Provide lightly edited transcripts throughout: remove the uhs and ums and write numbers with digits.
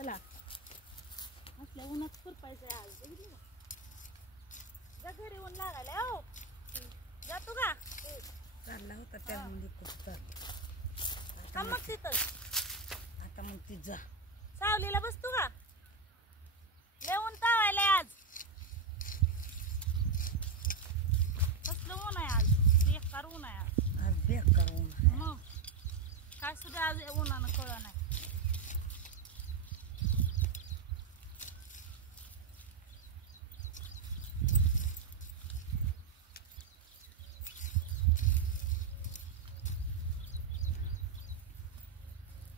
चला असल्या उन्हात खुरपायचं आज बघितलं का जा घरी ऊन लागायला हो जातो का चालला होता त्यामध्ये खूप चालला का मग तिथं आता मग ती जा सावलीला बसतो का लेऊन तावायला आज कसलं ऊन आहे आज बेकार ऊन आहे आज बेकार ऊन मग काय सुद्धा आज उन्हानं कळलं नाही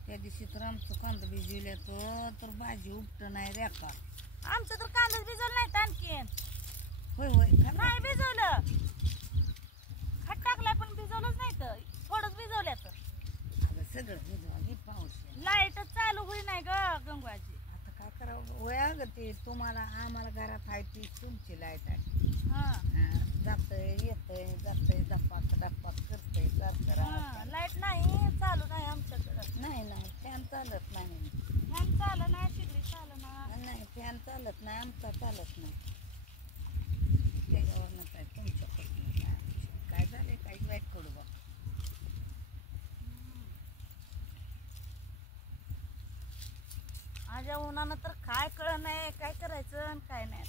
त्या दिवशी तर आमचं कांदा भिजविल्या तर भाजी उपट नाही रे का आमचं तर कांदाच भिजवलं नाही आणखीन होय होय नाही भिजवलं खट टाकलाय पण भिजवलंच नाही तर थोडंच भिजवल्या तर अगं सगळं भिजवा हे पाऊस लाईटच चालू होई नाही ग गंगवाची आता काय करावं वय अगं ते तुम्हाला आम्हाला घरात आहे ती तुमची लाईट आहे हा जातंय येतंय जातंय दपात दपात करतंय सारखं लाईट नाही चालू नाही आमच्याकडं नाही नाही फॅन चालत नाही फॅन चालू नाही शिगडी चालू नाही फॅन चालत नाही आमचा चालत नाही त्याच्यावरनं काय तुमच्याकडनं काय झालंय काही वाईट करू बा माझ्या उन्हानं तर काय कळ नाही काय करायचं आणि काय नाही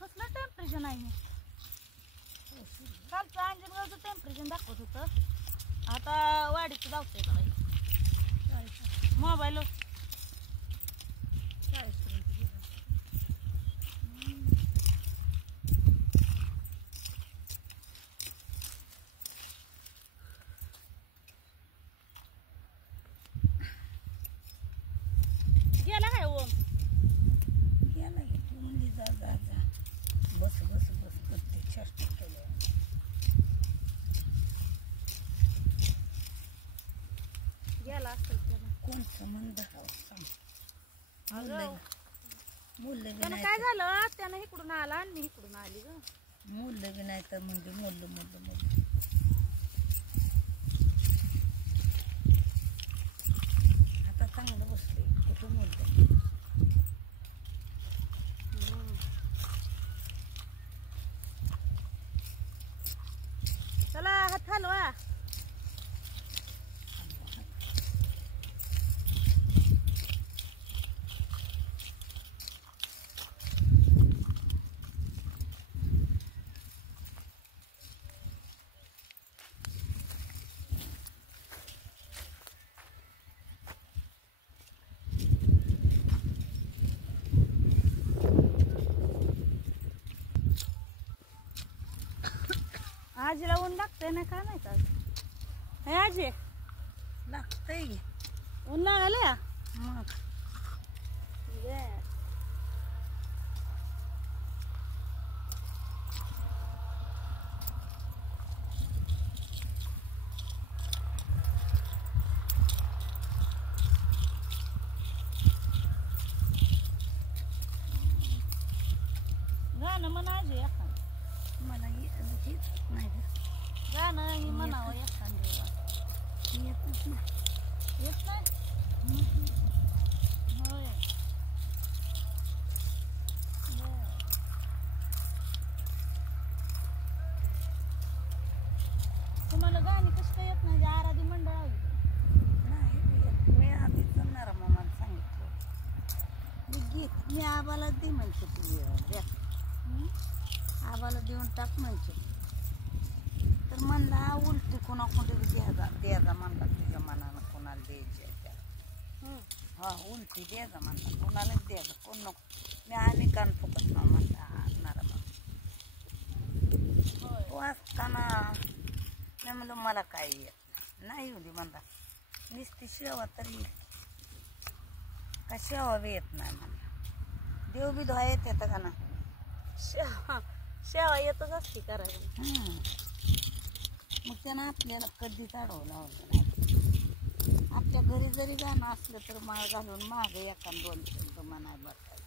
कसलं टेम्परेचर नाही कालचं अंजनगावचं टेम्परेचर दाखवत होतं आता वाडीचं दाखवतंय का मोबाईल 40 पर्यंत गेलं गेला काय ओम गेला की तू म्हणली जा जा जा बस बस बस करते चेष्टा केल्या गेला असेल त्यानं कोणचं मन धरावं सांग मुलं बी त्यानं नाही काय झालं त्यानं इकडून आला आणि मी इकडून आली ग मुलं बी नाही तर म्हणजे मुलं मुलं मुलं आता चांगलं बसले कुठं मुलं चला हात हलवा आजीला ऊन लागतंय ना काय माहित आज हे आजी लागतंय की ऊन लागायला मग गाणं म्हणा आजी एखादं मला हेच नाही गाणं ही म्हणावं एखादं येतच नाही येत नाही होय तुम्हाला गाणी कशी काय येत नाही आराधी मंडळ आली नाही येत मी आधीच नरमामाला सांगितलं मी गीत मी आबाला दे म्हणते तू द्या आबाला देऊन टाक म्हणते तर म्हणला उलटी कोणाकोणी द्यायचा म्हणला तुझ्या मनानं कोणाला द्यायची त्याला हा उलटी द्यायचा म्हणला कोणालाच द्यायचा कोण नको मी आम्ही कान फुकत ना म्हणला नारामा तो असताना मी म्हणलं मला काय येत नाही येऊ दे म्हणला नुसती शेवा तर येईल का शेवा बी येत नाही म्हणला देव बी धुवा येत येतं का ना शेवा येतच असते करायला मग त्यानं आपल्याला कधीच अडवलं लावलं नाही आपल्या घरी जरी गाणं असलं तर माळ घालून मागं एका 2 शब्द म्हणाय बसायचं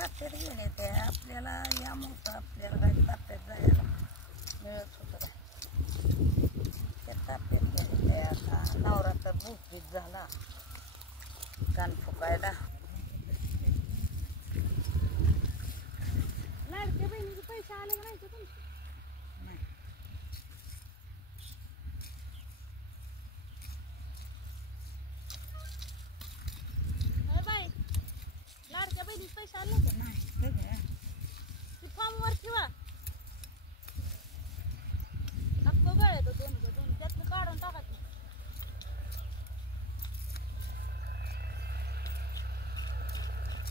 ताप्यात गेले ते आपल्याला या मोठं आपल्याला काही ताप्यात जायला मिळत होतं काय त्या ताप्यात गेले ते आता नवरात्र बुकीत झाला कान फुकायला. लाडक्या बहिणीचे पैसे आले का नाही ते तुमचे? नाही अरे बाई लाडक्या बहिणीचे पैसे आले का? नाही ते काय ती फॉर्मवर ठेवा. अख्खं गळ्यात दोन त्यातलं काढून टाका ते.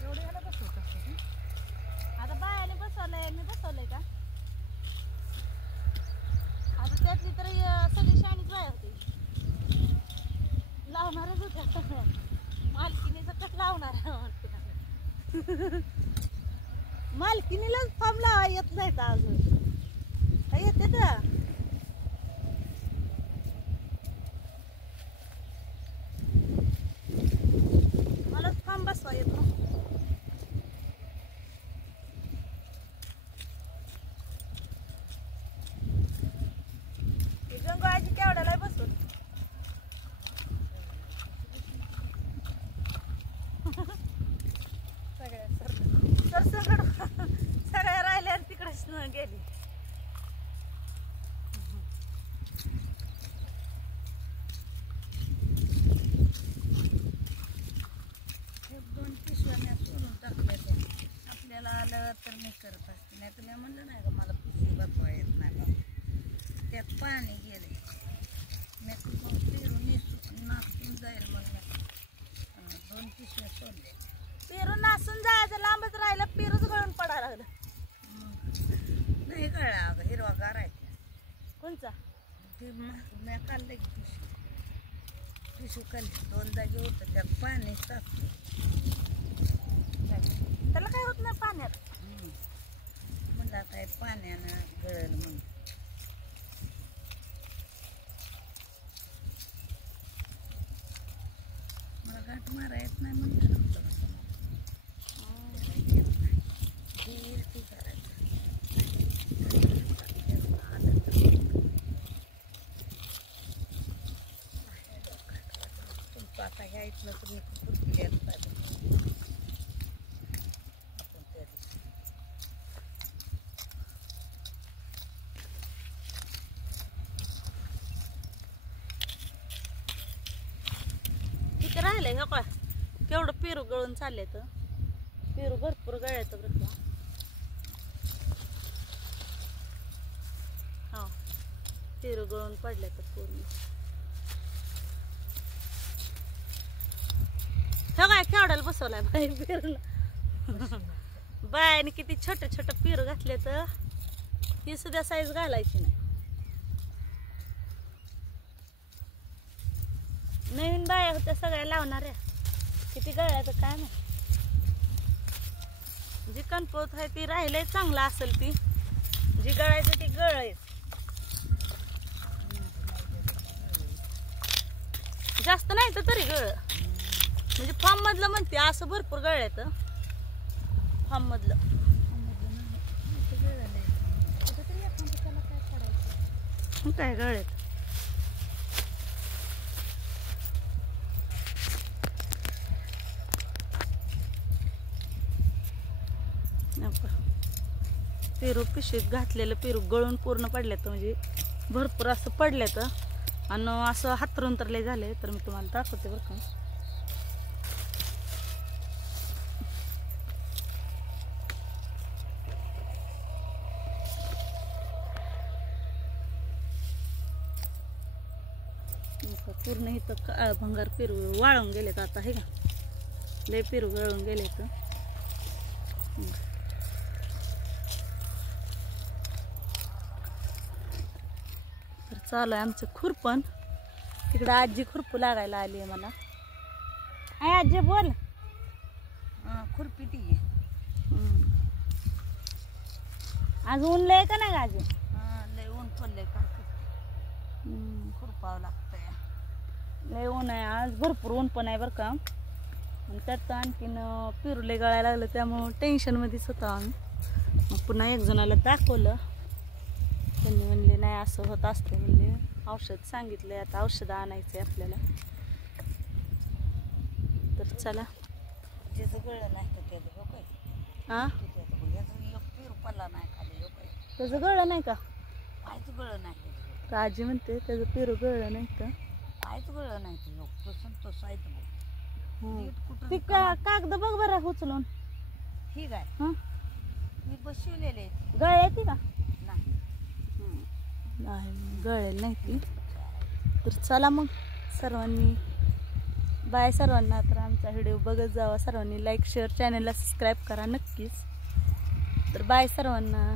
एवढे याला बसवत असते ते. आता बायाने बसवलंय मी बसवलंय का? आता त्यातली तर सगळी शाणीच बाया होती. लावणारच होत्या सगळं. मालकीने सकट लावणार आहे म्हणते. मालकीनीलाच फॉर्म लावा येत नाही का अजून? काय येते का? मलाच फॉर्म बसवा येतो. जंगलाची केवढ्याला बसून सरसकट सगळ्या राहिल्या तिकडेच गेली. एक दोन पिशव्या सोडून टाकल्या त्या आपल्याला आलं तर मी करत असते नाही तर मी म्हणलं नाही का मला पिशवी बसवा येत नाही बाबा त्यात पाणी गेले मी मग पेरून नाचून जाईल मग मी दोन पिशव्या सोडले. पेरू नासून जायचं लांबच राहिलं पेरूच गळून पडायला लागलं. नाही कळलं अगं हिरवागार आहे त्या. कोणचा? ते मी काढलं की पिशवी काढली दोन जागी होतं त्यात पाणी साचलं. त्याला काय होत नाही पाण्यात. म्हणलं आता हे पाण्यानं गळलं म्हणून. मला गाठ मारा येत नाही म्हणलं नव्हतं ती करायचं तुमचं आता ह्या इथलं तुम्ही कुठली असता आपण त्या दिवशी किती राहिले हो का? केवढं पेरू गळून चालले तर पेरू भरपूर गळ्यात बरं का. हो पेरू गळून पडले तर पूर्ण. हे काय केवढ्याला बसवलाय बाई पेरूला. बायाने किती छोटे छोटे पेरू घातले तर ही सुद्धा साईज घालायची नाही. नवीन बाया होत्या सगळ्या लावणाऱ्या किती गळ्याचं काय नाही. जी कणपवत आहे ती राहिलंय चांगलं असेल ती जी गळायचं ती गळायच. जास्त नाही तर तरी गळ म्हणजे फॉर्म मधलं म्हणते असं भरपूर गळ्यात फॉर्म मधलं. काय गळ्यात पेरू पिशवीत घातलेलं पेरू गळून पूर्ण पडल्यात म्हणजे भरपूर असं पडल्यात आणि असं हातरून तरले झाले तर मी तुम्हाला दाखवते बरं का. पूर्ण इथं काळ भंगार पेरू वाळून गेलेत आता हे का लय पेरू गळून गेलेत. तर चालू आहे आमचं खुरपण. तिकडे आजी खुरपू लागायला आली आहे मला. आहे आजी बोल. खुरपी ती आज ऊन लय का नाही आजी? लय ऊन पडलंय का खुरपावं लागतंय. लय ऊन आहे आज भरपूर ऊन पण आहे बरं का. आणि त्यात आणखीन पिरुले गळायला लागलं त्यामुळं टेन्शनमध्येच होतो आम्ही. मग पुन्हा एक जणाला दाखवलं, त्यांनी म्हणले नाही असं होत असते, म्हणले औषध सांगितले, आता औषधं आणायचे आपल्याला. तर चला. ज्याचं गळलं नाही तर त्याचं हो काय हां ह्याचं एक पेरू पडला नाही खाली हो काय त्याचं गळलं नाही का? काहीच गळलं नाही त्याचं राजी म्हणते त्याचं पिरू गळलं नाही तर काहीच गळलं नाही ते योग तसं तसं आहे तर हं. नीट कुठं ती कागद बघ बरं उचलून. ठीक आहे हं मी बसवलेले गळल्या ती का? नाही नाही गळेल नाही ती. तर चला मग सर्वांनी बाय सर्वांना. तर आमचा व्हिडिओ बघत जावा सर्वांनी, लाईक शेअर चॅनलला सबस्क्राईब करा नक्कीच. तर बाय सर्वांना.